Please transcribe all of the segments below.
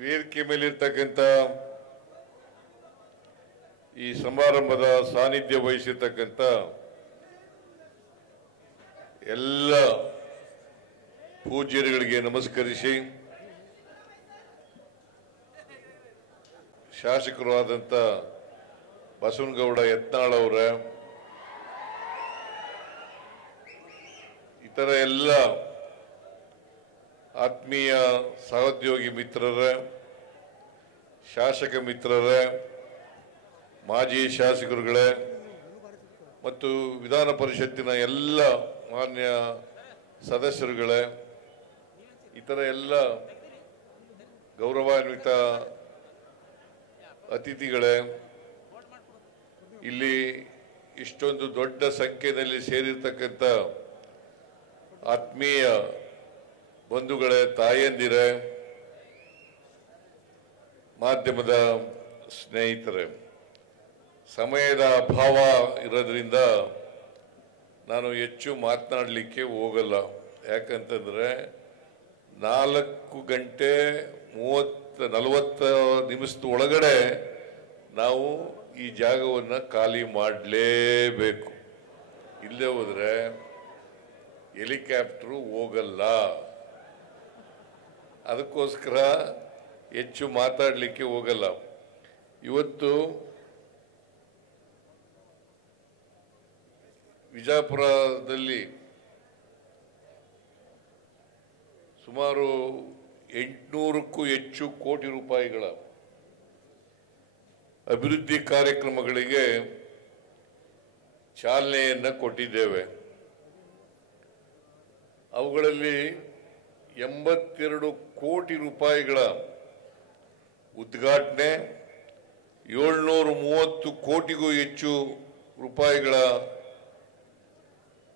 ವೇದಿಕೆ ಮೇಲಿರ್ತಕ್ಕಂಥ ಈ ಸಮಾರಂಭದ ಸಾನ್ನಿಧ್ಯ ವಹಿಸಿರ್ತಕ್ಕಂಥ ಎಲ್ಲ ಪೂಜ್ಯರುಗಳಿಗೆ ನಮಸ್ಕರಿಸಿ, ಶಾಸಕರು ಆದಂಥ ಬಸವನಗೌಡ ಯತ್ನಾಳ್ ಅವರ, ಇತರ ಎಲ್ಲ ಆತ್ಮೀಯ ಸಹೋದ್ಯೋಗಿ ಮಿತ್ರರ, ಶಾಸಕ ಮಿತ್ರರ, ಮಾಜಿ ಶಾಸಕರುಗಳೇ ಮತ್ತು ವಿಧಾನ ಪರಿಷತ್ತಿನ ಎಲ್ಲ ಮಾನ್ಯ ಸದಸ್ಯರುಗಳೇ, ಇತರ ಎಲ್ಲ ಗೌರವಾನ್ವಿತ ಅತಿಥಿಗಳೇ, ಇಲ್ಲಿ ಇಷ್ಟೊಂದು ದೊಡ್ಡ ಸಂಖ್ಯೆಯಲ್ಲಿ ಸೇರಿರ್ತಕ್ಕಂಥ ಆತ್ಮೀಯ ಬಂಧುಗಳೇ, ತಾಯಂದಿರೇ, ಮಾಧ್ಯಮದ ಸ್ನೇಹಿತರೆ, ಸಮಯದ ಅಭಾವ ಇರೋದ್ರಿಂದ ನಾನು ಹೆಚ್ಚು ಮಾತನಾಡಲಿಕ್ಕೆ ಹೋಗಲ್ಲ. ಯಾಕಂತಂದರೆ 4:40 ನಿಮಿಷದ ಒಳಗಡೆ ನಾವು ಈ ಜಾಗವನ್ನು ಖಾಲಿ ಮಾಡಲೇಬೇಕು. ಇಲ್ಲೇ ಹೋದರೆ ಹೆಲಿಕಾಪ್ಟ್ರು ಹೋಗಲ್ಲ. ಅದಕ್ಕೋಸ್ಕರ ಹೆಚ್ಚು ಮಾತಾಡಲಿಕ್ಕೆ ಹೋಗಲ್ಲ. ಇವತ್ತು ವಿಜಯಪುರದಲ್ಲಿ ಸುಮಾರು 800ಕ್ಕೂ ಹೆಚ್ಚು ಕೋಟಿ ರೂಪಾಯಿಗಳ ಅಭಿವೃದ್ಧಿ ಕಾರ್ಯಕ್ರಮಗಳಿಗೆ ಚಾಲನೆಯನ್ನು ಕೊಟ್ಟಿದ್ದೇವೆ. ಅವುಗಳಲ್ಲಿ 82 ಕೋಟಿ ರೂಪಾಯಿಗಳ ಉದ್ಘಾಟನೆ, 730 ಕೋಟಿಗೂ ಹೆಚ್ಚು ರೂಪಾಯಿಗಳ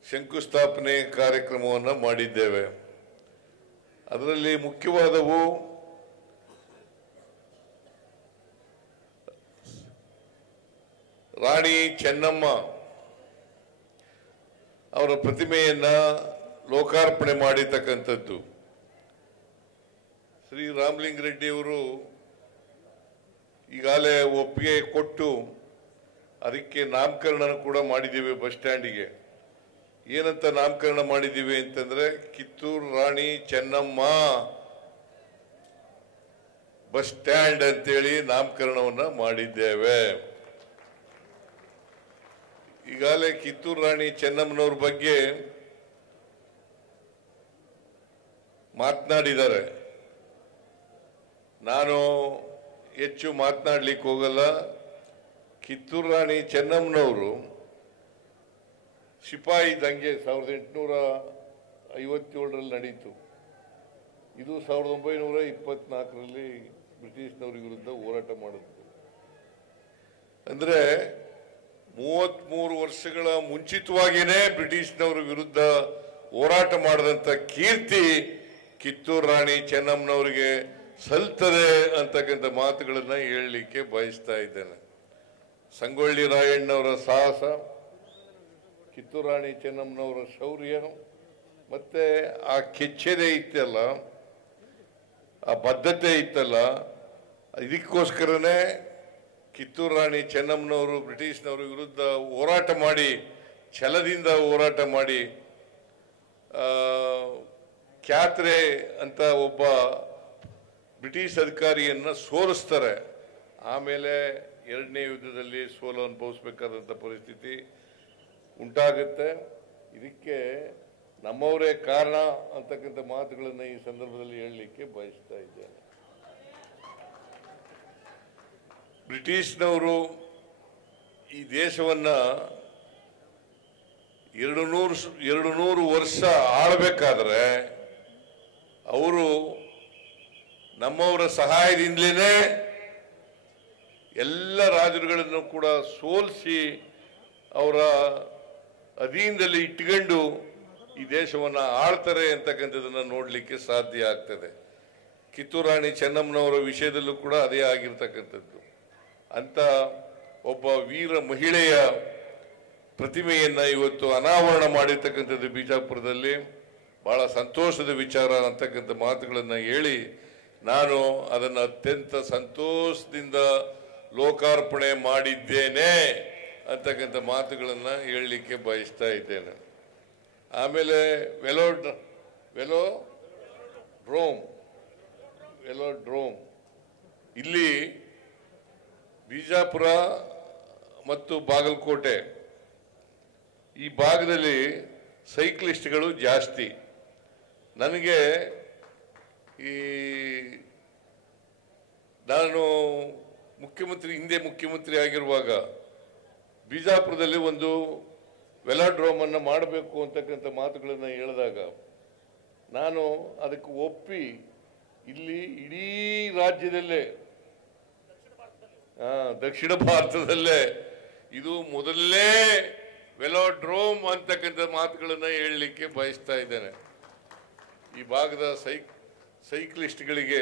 ಶಂಕುಸ್ಥಾಪನೆ ಕಾರ್ಯಕ್ರಮವನ್ನು ಮಾಡಿದ್ದೇವೆ. ಅದರಲ್ಲಿ ಮುಖ್ಯವಾದವು ರಾಣಿ ಚೆನ್ನಮ್ಮ ಅವರ ಪ್ರತಿಮೆಯನ್ನ ಲೋಕಾರ್ಪಣೆ ಮಾಡಿರ್ತಕ್ಕಂಥದ್ದು. ಶ್ರೀ ರಾಮಲಿಂಗಾರೆಡ್ಡಿಯವರು ಈಗಾಗಲೇ ಒಪ್ಪಿಗೆ ಕೊಟ್ಟು ಅದಕ್ಕೆ ನಾಮಕರಣ ಕೂಡ ಮಾಡಿದ್ದೀವಿ. ಬಸ್ ಸ್ಟ್ಯಾಂಡಿಗೆ ಏನಂತ ನಾಮಕರಣ ಮಾಡಿದ್ದೀವಿ ಅಂತಂದ್ರೆ ಕಿತ್ತೂರು ರಾಣಿ ಚೆನ್ನಮ್ಮ ಬಸ್ ಸ್ಟ್ಯಾಂಡ್ ಅಂತೇಳಿ ನಾಮಕರಣವನ್ನು ಮಾಡಿದ್ದೇವೆ. ಈಗಾಗಲೇ ಕಿತ್ತೂರು ರಾಣಿ ಚೆನ್ನಮ್ಮನವ್ರ ಬಗ್ಗೆ ಮಾತನಾಡಿದ್ದಾರೆ. ನಾನು ಹೆಚ್ಚು ಮಾತನಾಡ್ಲಿಕ್ಕೆ ಹೋಗಲ್ಲ. ಕಿತ್ತೂರು ರಾಣಿ ಚೆನ್ನಮ್ಮನವರು ಸಿಪಾಯಿ ದಂಗೆ 1857ರಲ್ಲಿ ನಡೀತು. ಇದು 1924ರಲ್ಲಿ ಬ್ರಿಟಿಷ್ನವ್ರ ವಿರುದ್ಧ ಹೋರಾಟ ಮಾಡಿದ್ರು. ಅಂದ್ರೆ 33 ವರ್ಷಗಳ ಮುಂಚಿತವಾಗಿಯೇ ಬ್ರಿಟಿಷ್ನವರ ವಿರುದ್ಧ ಹೋರಾಟ ಮಾಡಿದಂಥ ಕೀರ್ತಿ ಕಿತ್ತೂರು ರಾಣಿ ಚೆನ್ನಮ್ಮನವರಿಗೆ ಸಲ್ತದೆ ಅಂತಕ್ಕಂಥ ಮಾತುಗಳನ್ನು ಹೇಳಲಿಕ್ಕೆ ಬಯಸ್ತಾ ಇದ್ದೇನೆ. ಸಂಗೊಳ್ಳಿ ರಾಯಣ್ಣವರ ಸಾಹಸ, ಕಿತ್ತೂರು ರಾಣಿ ಚೆನ್ನಮ್ಮನವರ ಶೌರ್ಯ, ಮತ್ತೆ ಆ ಕೆಚ್ಚೆದೆ ಇತ್ತಲ್ಲ, ಆ ಬದ್ಧತೆ ಇತ್ತಲ್ಲ, ಇದಕ್ಕೋಸ್ಕರನೇ ಕಿತ್ತೂರು ರಾಣಿ ಚೆನ್ನಮ್ಮನವರು ಬ್ರಿಟಿಷ್ನವರ ವಿರುದ್ಧ ಹೋರಾಟ ಮಾಡಿ, ಛಲದಿಂದ ಹೋರಾಟ ಮಾಡಿ, ಕ್ಯಾತ್ರೆ ಅಂತ ಒಬ್ಬ ಬ್ರಿಟಿಷ್ ಅಧಿಕಾರಿಯನ್ನು ಸೋಲಿಸ್ತಾರೆ. ಆಮೇಲೆ ಎರಡನೇ ಯುದ್ಧದಲ್ಲಿ ಸೋಲು ಅನುಭವಿಸಬೇಕಾದಂಥ ಪರಿಸ್ಥಿತಿ ಉಂಟಾಗುತ್ತೆ. ಇದಕ್ಕೆ ನಮ್ಮವರೇ ಕಾರಣ ಅಂತಕ್ಕಂಥ ಮಾತುಗಳನ್ನು ಈ ಸಂದರ್ಭದಲ್ಲಿ ಹೇಳಲಿಕ್ಕೆ ಬಯಸ್ತಾ ಇದ್ದೇನೆ. ಬ್ರಿಟಿಷ್ನವರು ಈ ದೇಶವನ್ನ 200 ವರ್ಷ ಆಳಬೇಕಾದ್ರೆ ಅವರು ನಮ್ಮವರ ಸಹಾಯದಿಂದಲೇ ಎಲ್ಲ ರಾಜರುಗಳನ್ನು ಕೂಡ ಸೋಲಿಸಿ ಅವರ ಅಧೀನದಲ್ಲಿ ಇಟ್ಕೊಂಡು ಈ ದೇಶವನ್ನು ಆಳ್ತಾರೆ ಅಂತಕ್ಕಂಥದ್ದನ್ನು ನೋಡಲಿಕ್ಕೆ ಸಾಧ್ಯ ಆಗ್ತದೆ. ಕಿತ್ತೂರು ರಾಣಿ ಚೆನ್ನಮ್ಮನವರ ವಿಷಯದಲ್ಲೂ ಕೂಡ ಅದೇ ಆಗಿರ್ತಕ್ಕಂಥದ್ದು. ಅಂತ ಒಬ್ಬ ವೀರ ಮಹಿಳೆಯ ಪ್ರತಿಮೆಯನ್ನು ಇವತ್ತು ಅನಾವರಣ ಮಾಡಿರ್ತಕ್ಕಂಥದ್ದು ಬಿಜಾಪುರದಲ್ಲಿ ಬಹಳ ಸಂತೋಷದ ವಿಚಾರ ಅಂತಕ್ಕಂಥ ಮಾತುಗಳನ್ನು ಹೇಳಿ ನಾನು ಅದನ್ನು ಅತ್ಯಂತ ಸಂತೋಷದಿಂದ ಲೋಕಾರ್ಪಣೆ ಮಾಡಿದ್ದೇನೆ ಅಂತಕ್ಕಂಥ ಮಾತುಗಳನ್ನು ಹೇಳಲಿಕ್ಕೆ ಬಯಸ್ತಾ ಇದ್ದೇನೆ. ಆಮೇಲೆ ವೆಲೋಡ್ರೋಮ್ ಇಲ್ಲಿ ಬಿಜಾಪುರ ಮತ್ತು ಬಾಗಲಕೋಟೆ ಈ ಭಾಗದಲ್ಲಿ ಸೈಕ್ಲಿಸ್ಟ್ಗಳು ಜಾಸ್ತಿ. ನನಗೆ ನಾನು ಹಿಂದೆ ಮುಖ್ಯಮಂತ್ರಿ ಆಗಿರುವಾಗ ಬಿಜಾಪುರದಲ್ಲಿ ಒಂದು ವೆಲಾಡ್ರೋಮನ್ನು ಮಾಡಬೇಕು ಅಂತಕ್ಕಂಥ ಮಾತುಗಳನ್ನು ಹೇಳಿದಾಗ ನಾನು ಅದಕ್ಕೆ ಒಪ್ಪಿ ಇಲ್ಲಿ ಇಡೀ ರಾಜ್ಯದಲ್ಲೇ ದಕ್ಷಿಣ ಭಾರತದಲ್ಲೇ ಇದು ಮೊದಲನೇ ವೆಲಾಡ್ರೋಮ್ ಅಂತಕ್ಕಂಥ ಮಾತುಗಳನ್ನು ಹೇಳಲಿಕ್ಕೆ ಬಯಸ್ತಾ ಇದ್ದೇನೆ. ಈ ಭಾಗದ ಸೈಕ್ಲಿಸ್ಟ್ಗಳಿಗೆ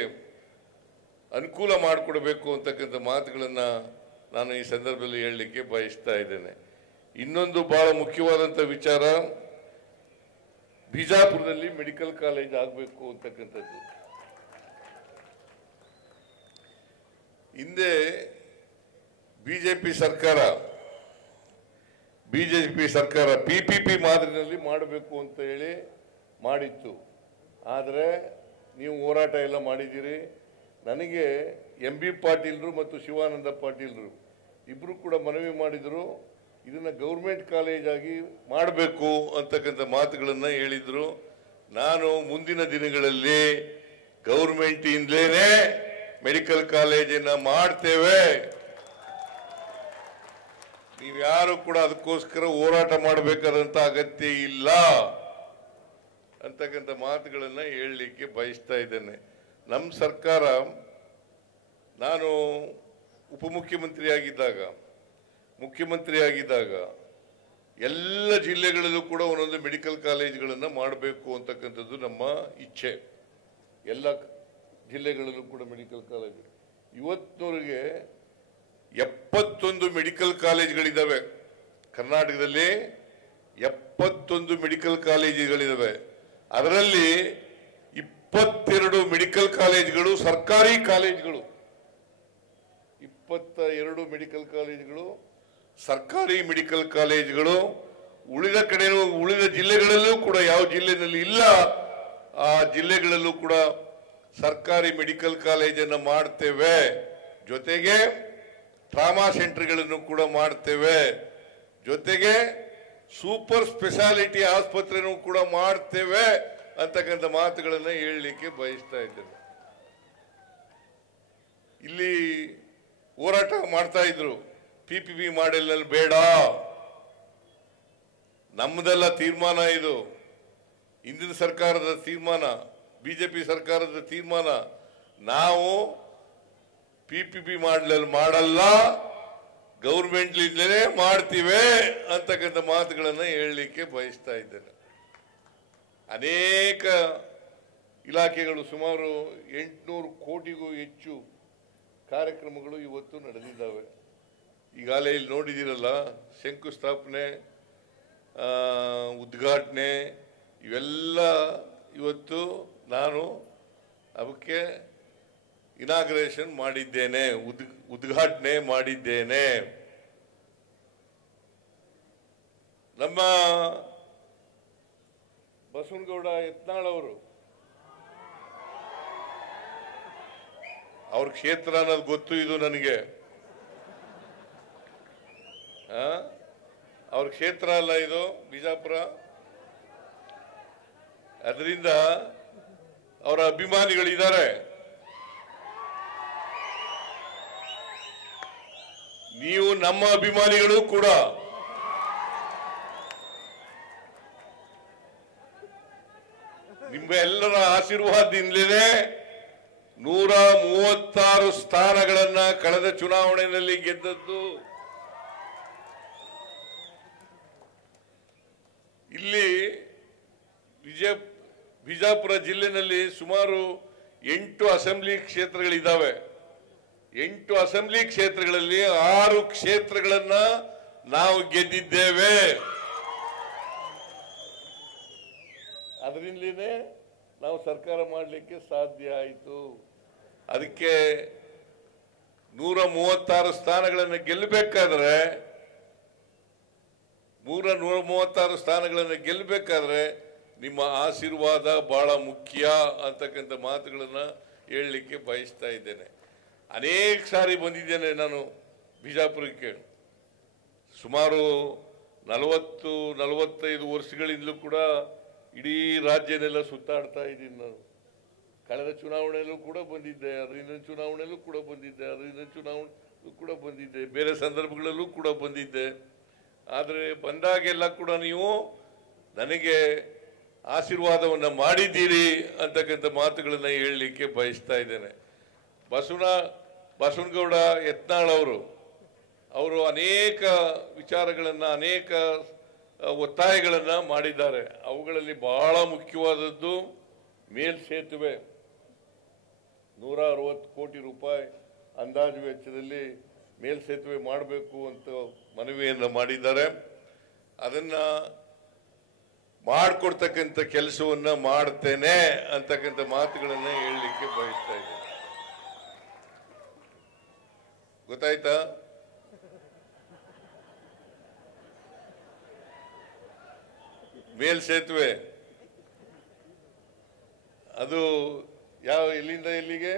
ಅನುಕೂಲ ಮಾಡಿಕೊಡಬೇಕು ಅಂತಕ್ಕಂಥ ಮಾತುಗಳನ್ನು ನಾನು ಈ ಸಂದರ್ಭದಲ್ಲಿ ಹೇಳಲಿಕ್ಕೆ ಬಯಸ್ತಾ ಇದ್ದೇನೆ. ಇನ್ನೊಂದು ಬಹಳ ಮುಖ್ಯವಾದಂಥ ವಿಚಾರ, ಬಿಜಾಪುರದಲ್ಲಿ ಮೆಡಿಕಲ್ ಕಾಲೇಜ್ ಆಗಬೇಕು ಅಂತಕ್ಕಂಥದ್ದು. ಹಿಂದೆ ಬಿಜೆಪಿ ಸರ್ಕಾರ PPP ಮಾದರಿನಲ್ಲಿ ಮಾಡಬೇಕು ಅಂತ ಹೇಳಿ ಮಾಡಿತ್ತು. ಆದರೆ ನೀವು ಹೋರಾಟ ಎಲ್ಲ ಮಾಡಿದ್ದೀರಿ. ನನಗೆ MB ಪಾಟೀಲ್ರು ಮತ್ತು ಶಿವಾನಂದ ಪಾಟೀಲ್ರು ಇಬ್ಬರು ಕೂಡ ಮನವಿ ಮಾಡಿದರು, ಇದನ್ನು ಗೌರ್ಮೆಂಟ್ ಕಾಲೇಜ್ ಆಗಿ ಮಾಡಬೇಕು ಅಂತಕ್ಕಂಥ ಮಾತುಗಳನ್ನು ಹೇಳಿದರು. ನಾನು ಮುಂದಿನ ದಿನಗಳಲ್ಲಿ ಗೌರ್ಮೆಂಟ್ ಇಂದಲೇ ಮೆಡಿಕಲ್ ಕಾಲೇಜನ್ನು ಮಾಡ್ತೇವೆ, ನೀವ್ಯಾರು ಕೂಡ ಅದಕ್ಕೋಸ್ಕರ ಹೋರಾಟ ಮಾಡಬೇಕಾದಂಥ ಅಗತ್ಯ ಇಲ್ಲ ಅಂತಕ್ಕಂಥ ಮಾತುಗಳನ್ನು ಹೇಳಲಿಕ್ಕೆ ಬಯಸ್ತಾ ಇದ್ದೇನೆ. ನಮ್ಮ ಸರ್ಕಾರ, ನಾನು ಮುಖ್ಯಮಂತ್ರಿ ಆಗಿದ್ದಾಗ ಎಲ್ಲ ಜಿಲ್ಲೆಗಳಲ್ಲೂ ಕೂಡ ಒಂದೊಂದು ಮೆಡಿಕಲ್ ಕಾಲೇಜ್ಗಳನ್ನು ಮಾಡಬೇಕು ಅಂತಕ್ಕಂಥದ್ದು ನಮ್ಮ ಇಚ್ಛೆ. ಎಲ್ಲ ಜಿಲ್ಲೆಗಳಲ್ಲೂ ಕೂಡ ಮೆಡಿಕಲ್ ಕಾಲೇಜ್. ಇವತ್ತಿನವರೆಗೆ 71 ಮೆಡಿಕಲ್ ಕಾಲೇಜ್ಗಳಿದ್ದಾವೆ ಕರ್ನಾಟಕದಲ್ಲಿ. 71 ಮೆಡಿಕಲ್ ಕಾಲೇಜುಗಳಿದ್ದಾವೆ. ಅದರಲ್ಲಿ 22 ಮೆಡಿಕಲ್ ಕಾಲೇಜುಗಳು ಸರ್ಕಾರಿ ಕಾಲೇಜುಗಳು. 22 ಮೆಡಿಕಲ್ ಕಾಲೇಜುಗಳು ಸರ್ಕಾರಿ ಮೆಡಿಕಲ್ ಕಾಲೇಜುಗಳು. ಉಳಿದ ಜಿಲ್ಲೆಗಳಲ್ಲೂ ಕೂಡ ಯಾವ ಜಿಲ್ಲೆಯಲ್ಲಿ ಇಲ್ಲ ಆ ಜಿಲ್ಲೆಗಳಲ್ಲೂ ಕೂಡ ಸರ್ಕಾರಿ ಮೆಡಿಕಲ್ ಕಾಲೇಜನ್ನು ಮಾಡ್ತೇವೆ. ಜೊತೆಗೆ ಟ್ರಾಮಾ ಸೆಂಟರ್ಗಳನ್ನು ಕೂಡ ಮಾಡ್ತೇವೆ. ಜೊತೆಗೆ ಸೂಪರ್ ಸ್ಪೆಷಾಲಿಟಿ ಆಸ್ಪತ್ರೆನೂ ಕೂಡ ಮಾಡ್ತೇವೆ ಅಂತಕ್ಕಂಥ ಮಾತುಗಳನ್ನು ಹೇಳಲಿಕ್ಕೆ ಬಯಸ್ತಾ ಇದ್ದೇನೆ. ಇಲ್ಲಿ ಹೋರಾಟ ಮಾಡ್ತಾ ಇದ್ರು, PPP ಮಾಡೆಲ್ನಲ್ಲಿ ಬೇಡ, ನಮ್ಮದೆಲ್ಲ ತೀರ್ಮಾನ, ಇದು ಹಿಂದಿನ ಸರ್ಕಾರದ ತೀರ್ಮಾನ, ಬಿಜೆಪಿ ಸರ್ಕಾರದ ತೀರ್ಮಾನ. ನಾವು PPP ಮಾಡೆಲ್ ಮಾಡಲ್ಲ, ಗೌರ್ಮೆಂಟ್ಲಿಂದಲೇ ಮಾಡ್ತೀವಿ ಅಂತಕ್ಕಂಥ ಮಾತುಗಳನ್ನು ಹೇಳಲಿಕ್ಕೆ ಬಯಸ್ತಾ ಇದ್ದೇನೆ. ಅನೇಕ ಇಲಾಖೆಗಳು, ಸುಮಾರು 800 ಕೋಟಿಗೂ ಹೆಚ್ಚು ಕಾರ್ಯಕ್ರಮಗಳು ಇವತ್ತು ನಡೆದಿದ್ದಾವೆ. ಈಗಾಗಲೇ ಇಲ್ಲಿ ನೋಡಿದಿರಲ್ಲ, ಶಂಕುಸ್ಥಾಪನೆ, ಉದ್ಘಾಟನೆ, ಇವೆಲ್ಲ ಇವತ್ತು ನಾನು ಅವಕ್ಕೆ ಇನಾಗ್ರೇಷನ್ ಮಾಡಿದ್ದೇನೆ, ಉದ್ಘಾಟನೆ ಮಾಡಿದ್ದೇನೆ. ನಮ್ಮ ಬಸವನಗೌಡ ಯತ್ನಾಳ್ ಅವರು, ಅವ್ರ ಕ್ಷೇತ್ರ ಅನ್ನೋದು ಗೊತ್ತು, ಇದು ನನಗೆ. ಅವ್ರ ಕ್ಷೇತ್ರ ಅಲ್ಲ ಇದು, ಬಿಜಾಪುರ. ಅದರಿಂದ ಅವರ ಅಭಿಮಾನಿಗಳಿದ್ದಾರೆ. ನೀವು ನಮ್ಮ ಅಭಿಮಾನಿಗಳು ಕೂಡ. ನಿಮ್ಮ ಎಲ್ಲರ ಆಶೀರ್ವಾದದಿಂದಲೇ 136 ಸ್ಥಾನಗಳನ್ನ ಕಳೆದ ಚುನಾವಣೆಯಲ್ಲಿ ಗೆದ್ದದ್ದು. ಇಲ್ಲಿ ಬಿಜಾಪುರ ಜಿಲ್ಲೆನಲ್ಲಿ ಸುಮಾರು 8 ಅಸೆಂಬ್ಲಿ ಕ್ಷೇತ್ರಗಳಿದ್ದಾವೆ. 8 ಅಸೆಂಬ್ಲಿ ಕ್ಷೇತ್ರಗಳಲ್ಲಿ 6 ಕ್ಷೇತ್ರಗಳನ್ನ ನಾವು ಗೆದ್ದಿದ್ದೇವೆ. ಅದರಿಂದಲೇ ನಾವು ಸರ್ಕಾರ ಮಾಡಲಿಕ್ಕೆ ಸಾಧ್ಯ ಆಯಿತು. ಅದಕ್ಕೆ 136 ಸ್ಥಾನಗಳನ್ನು ಗೆಲ್ಲಬೇಕಾದ್ರೆ 136 ಸ್ಥಾನಗಳನ್ನು ಗೆಲ್ಲಬೇಕಾದ್ರೆ ನಿಮ್ಮ ಆಶೀರ್ವಾದ ಬಹಳ ಮುಖ್ಯ ಅಂತಕ್ಕಂಥ ಮಾತುಗಳನ್ನು ಹೇಳಲಿಕ್ಕೆ ಬಯಸ್ತಾ ಇದ್ದೇನೆ. ಅನೇಕ ಸಾರಿ ಬಂದಿದ್ದೇನೆ ನಾನು ಬಿಜಾಪುರಕ್ಕೆ. ಸುಮಾರು 40-45 ವರ್ಷಗಳಿಂದಲೂ ಕೂಡ ಇಡೀ ರಾಜ್ಯನೆಲ್ಲ ಸುತ್ತಾಡ್ತಾ ಇದ್ದೀನಿ ನಾನು. ಕಳೆದ ಚುನಾವಣೆಯಲ್ಲೂ ಕೂಡ ಬಂದಿದ್ದೆ, ಅದರಿಂದ ಚುನಾವಣೆಯಲ್ಲೂ ಕೂಡ ಬಂದಿದ್ದೆ, ಅದರಿಂದ ಚುನಾವಣೆ ಕೂಡ ಬಂದಿದ್ದೆ, ಬೇರೆ ಸಂದರ್ಭಗಳಲ್ಲೂ ಕೂಡ ಬಂದಿದ್ದೆ. ಆದರೆ ಬಂದಾಗೆಲ್ಲ ಕೂಡ ನೀವು ನನಗೆ ಆಶೀರ್ವಾದವನ್ನು ಮಾಡಿದ್ದೀರಿ ಅಂತಕ್ಕಂಥ ಮಾತುಗಳನ್ನು ಹೇಳಲಿಕ್ಕೆ ಬಯಸ್ತಾ ಇದ್ದೇನೆ. ಬಸವನಗೌಡ ಯತ್ನಾಳ್ ಅವರು ಅನೇಕ ವಿಚಾರಗಳನ್ನು, ಅನೇಕ ಒತ್ತಾಯಗಳನ್ನು ಮಾಡಿದ್ದಾರೆ. ಅವುಗಳಲ್ಲಿ ಬಹಳ ಮುಖ್ಯವಾದದ್ದು ಮೇಲ್ಸೇತುವೆ. 160 ಕೋಟಿ ರೂಪಾಯಿ ಅಂದಾಜು ವೆಚ್ಚದಲ್ಲಿ ಮೇಲ್ಸೇತುವೆ ಮಾಡಬೇಕು ಅಂತ ಮನವಿಯನ್ನು ಮಾಡಿದ್ದಾರೆ. ಅದನ್ನ ಮಾಡಿಕೊಡ್ತಕ್ಕಂಥ ಕೆಲಸವನ್ನ ಮಾಡ್ತೇನೆ ಅಂತಕ್ಕಂಥ ಮಾತುಗಳನ್ನ ಹೇಳಲಿಕ್ಕೆ ಬಯಸ್ತಾ ಇದ್ದೇನೆ. ಗೊತ್ತಾಯ್ತಾ? ಮೇಲ್ಸೇತುವೆ ಅದು ಎಲ್ಲಿಂದ ಎಲ್ಲಿಗೆ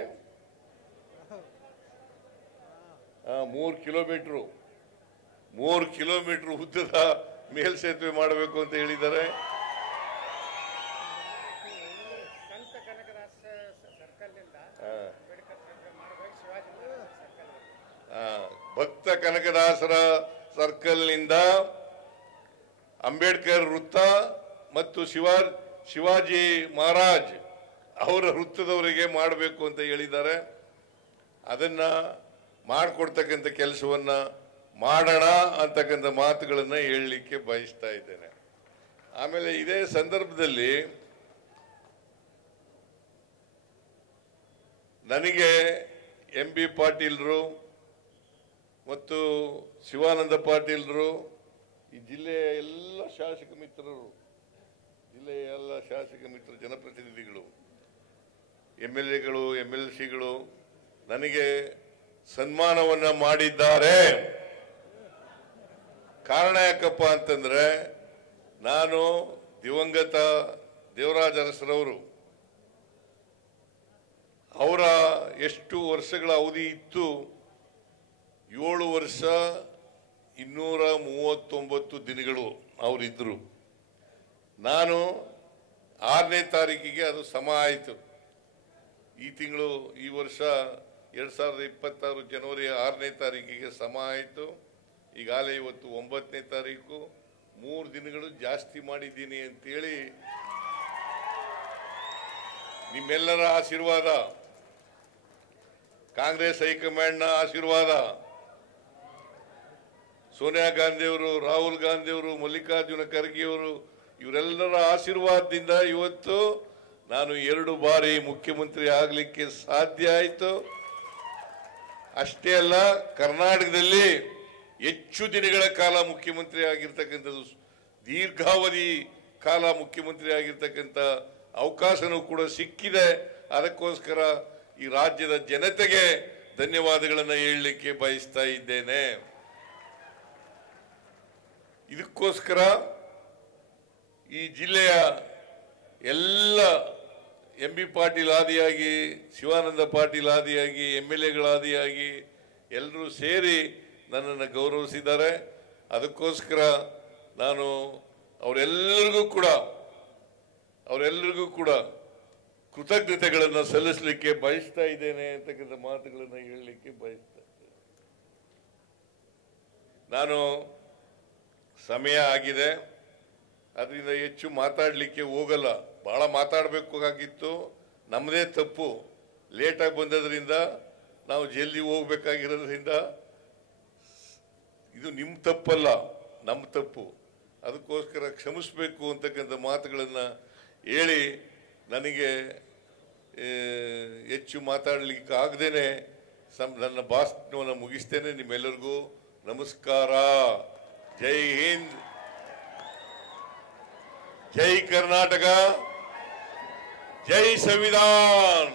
3 ಕಿಲೋಮೀಟರ್ ಉದ್ದದ ಮೇಲ್ಸೇತುವೆ ಮಾಡಬೇಕು ಅಂತ ಹೇಳಿದ್ದಾರೆ. ಭಕ್ತ ಕನಕದಾಸರ ಸರ್ಕಲ್ನಿಂದ ಅಂಬೇಡ್ಕರ್ ವೃತ್ತ ಮತ್ತು ಶಿವಾಜಿ ಮಹಾರಾಜ್ ಅವರ ವೃತ್ತದವರೆಗೆ ಮಾಡಬೇಕು ಅಂತ ಹೇಳಿದ್ದಾರೆ. ಅದನ್ನ ಮಾಡಿಕೊಡ್ತಕ್ಕಂಥ ಕೆಲಸವನ್ನ ಮಾಡೋಣ ಅಂತಕ್ಕಂಥ ಮಾತುಗಳನ್ನು ಹೇಳಲಿಕ್ಕೆ ಬಯಸ್ತಾ ಇದ್ದೇನೆ. ಆಮೇಲೆ ಇದೇ ಸಂದರ್ಭದಲ್ಲಿ ನನಗೆ MB ಪಾಟೀಲ್ರು ಮತ್ತು ಶಿವಾನಂದ ಪಾಟೀಲ್ರು, ಈ ಜಿಲ್ಲೆಯ ಎಲ್ಲ ಶಾಸಕ ಮಿತ್ರರು, ಜಿಲ್ಲೆಯ ಎಲ್ಲ ಶಾಸಕ ಮಿತ್ರ ಜನಪ್ರತಿನಿಧಿಗಳು, MLAಗಳು, MLCಗಳು ನನಗೆ ಸನ್ಮಾನವನ್ನ ಮಾಡಿದ್ದಾರೆ. ಕಾರಣ ಯಾಕಪ್ಪ ಅಂತಂದ್ರೆ, ನಾನು ದಿವಂಗತ ದೇವರಾಜ ಅರಸರವರು ಅವರ ಎಷ್ಟು ವರ್ಷಗಳ ಅವಧಿ ಇತ್ತು, 7 ವರ್ಷ 239 ದಿನಗಳು ಅವರಿದ್ರು. ನಾನು 6ನೇ ತಾರೀಕಿಗೆ ಅದು ಸಮ ಆಯಿತು. ಈ ವರ್ಷ 2026 ಜನವರಿ 6ನೇ ತಾರೀಕಿಗೆ ಸಮ ಆಯಿತು. ಈಗಾಗಲೇ ಇವತ್ತು 9ನೇ ತಾರೀಕು, 3 ದಿನಗಳು ಜಾಸ್ತಿ ಮಾಡಿದ್ದೀನಿ ಅಂತೇಳಿ ನಿಮ್ಮೆಲ್ಲರ ಆಶೀರ್ವಾದ, ಕಾಂಗ್ರೆಸ್ ಹೈಕಮಾಂಡ್ನ ಆಶೀರ್ವಾದ, ಸೋನಿಯಾ ಗಾಂಧಿಯವರು, ರಾಹುಲ್ ಗಾಂಧಿಯವರು, ಮಲ್ಲಿಕಾರ್ಜುನ ಖರ್ಗೆಯವರು, ಇವರೆಲ್ಲರ ಆಶೀರ್ವಾದದಿಂದ ಇವತ್ತು ನಾನು 2 ಬಾರಿ ಮುಖ್ಯಮಂತ್ರಿ ಆಗಲಿಕ್ಕೆ ಸಾಧ್ಯ ಆಯಿತು. ಅಷ್ಟೇ ಅಲ್ಲ, ಕರ್ನಾಟಕದಲ್ಲಿ ಹೆಚ್ಚು ದಿನಗಳ ಕಾಲ ಮುಖ್ಯಮಂತ್ರಿ ಆಗಿರ್ತಕ್ಕಂಥದ್ದು, ದೀರ್ಘಾವಧಿ ಕಾಲ ಮುಖ್ಯಮಂತ್ರಿ ಆಗಿರ್ತಕ್ಕಂಥ ಅವಕಾಶನೂ ಕೂಡ ಸಿಕ್ಕಿದೆ. ಅದಕ್ಕೋಸ್ಕರ ಈ ರಾಜ್ಯದ ಜನತೆಗೆ ಧನ್ಯವಾದಗಳನ್ನು ಹೇಳಲಿಕ್ಕೆ ಬಯಸ್ತಾ ಇದ್ದೇನೆ. ಇದಕ್ಕೋಸ್ಕರ ಈ ಜಿಲ್ಲೆಯ ಎಲ್ಲ MB ಪಾಟೀಲ್ ಆದಿಯಾಗಿ, ಶಿವಾನಂದ ಪಾಟೀಲ್ ಆದಿಯಾಗಿ, MLAಗಳಾದಿಯಾಗಿ ಎಲ್ಲರೂ ಸೇರಿ ನನ್ನನ್ನು ಗೌರವಿಸಿದ್ದಾರೆ. ಅದಕ್ಕೋಸ್ಕರ ನಾನು ಅವರೆಲ್ಲರಿಗೂ ಕೂಡ ಕೃತಜ್ಞತೆಗಳನ್ನು ಸಲ್ಲಿಸಲಿಕ್ಕೆ ಬಯಸ್ತಾ ಇದ್ದೇನೆ ಅಂತಕ್ಕಂಥ ಮಾತುಗಳನ್ನು ಹೇಳಲಿಕ್ಕೆ ಬಯಸ್ತಾ ಇದ್ದೇನೆ. ನಾನು ಸಮಯ ಆಗಿದೆ, ಅದರಿಂದ ಹೆಚ್ಚು ಮಾತಾಡಲಿಕ್ಕೆ ಹೋಗಲ್ಲ. ಬಹಳ ಮಾತಾಡಬೇಕಾಗಿತ್ತು, ನಮ್ಮದೇ ತಪ್ಪು, ಲೇಟಾಗಿ ಬಂದದ್ರಿಂದ, ನಾವು ಜಲ್ದಿ ಹೋಗ್ಬೇಕಾಗಿರೋದ್ರಿಂದ. ಇದು ನಿಮ್ಮ ತಪ್ಪಲ್ಲ, ನಮ್ಮ ತಪ್ಪು. ಅದಕ್ಕೋಸ್ಕರ ಕ್ಷಮಿಸಬೇಕು ಅಂತಕ್ಕಂಥ ಮಾತುಗಳನ್ನು ಹೇಳಿ ನನಗೆ ಹೆಚ್ಚು ಮಾತಾಡಲಿಕ್ಕೆ ಆಗದೇನೆ ನನ್ನ ಭಾಷಣವನ್ನು ಮುಗಿಸ್ತೇನೆ. ನಿಮ್ಮೆಲ್ಲರಿಗೂ ನಮಸ್ಕಾರ. ಜೈ ಹಿಂದ್, ಜೈ ಕರ್ನಾಟಕ, ಜೈ ಸಂವಿಧಾನ.